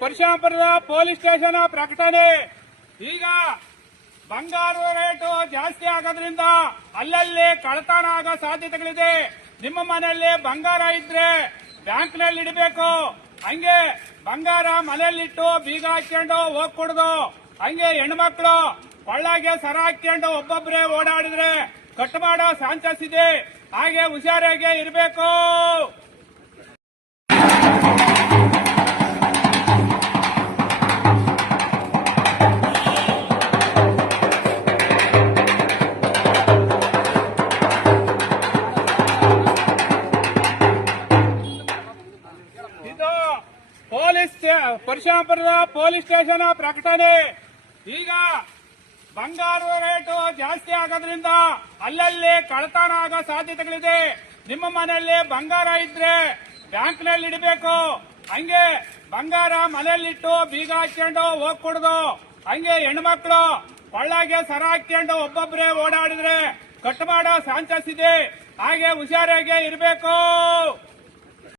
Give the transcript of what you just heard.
ಪರಶುರಾಂಪುರದ police station ಪ್ರಕಟಣೆ. ಈಗ ಬಂಗಾರ ರೇಟು ಜಾಸ್ತಿ ಆಗೋದ್ರಿಂದ ಅಲ್ಲಲ್ಲಿ ಕಳ್ಳತನ ಆಗೋ ಸಾಧ್ಯತೆಗಳಿದೆ. ನಿಮ್ಮ ಮನೆಯಲ್ಲಿ ಬಂಗಾರ ಇದ್ರೆ ಬ್ಯಾಂಕ್ನಲ್ಲಿ ಇಡಬೇಕು. ಹಂಗೆ ಬಂಗಾರ ಮನೆಯಲ್ಲಿಟ್ಟು ಬೀಗ ಹಾಕೊಂಡು ಹೋಗ್ಕೊಡುದು. ಹಂಗೆ ಹೆಣ್ಮಕ್ಳು ಕೊಳ್ಳಾಗೆ ಸರ ಹಾಕೊಂಡು ಒಬ್ಬೊಬ್ಬರೇ ಓಡಾಡಿದ್ರೆ ಕಟ್ ಮಾಡೋ ಚಾನ್ಸಸ್ ಇದೆ. ಹಾಗೆ ಹುಷಾರಾಗೆ ಇರಬೇಕು. ಇದು ಪರಶುರಾಂಪುರದ ಪೊಲೀಸ್ ಸ್ಟೇಷನ್ ಪ್ರಕಟಣೆ. ಈಗ ಬಂಗಾರ ರೇಟು ಜಾಸ್ತಿ ಆಗೋದ್ರಿಂದ ಅಲ್ಲಲ್ಲಿ ಕಳ್ಳತನ ಆಗೋ ಸಾಧ್ಯತೆಗಳಿದೆ. ನಿಮ್ಮ ಮನೆಯಲ್ಲಿ ಬಂಗಾರ ಇದ್ರೆ ಬ್ಯಾಂಕ್ನಲ್ಲಿ ಇಡಬೇಕು. ಹಂಗೆ ಬಂಗಾರ ಮನೆಯಲ್ಲಿಟ್ಟು ಬೀಗ ಹಾಕೊಂಡು ಹೋಗ್ಕೊಡುದು. ಹಂಗೆ ಹೆಣ್ಮಕ್ಳು ಕೊಳ್ಳಾಗೆ ಸರ ಹಾಕೊಂಡು ಒಬ್ಬೊಬ್ಬರೇ ಓಡಾಡಿದ್ರೆ ಕಟ್ ಮಾಡೋ ಚಾನ್ಸಸ್ ಇದೆ. ಹಾಗೆ ಹುಷಾರಾಗೆ ಇರಬೇಕು.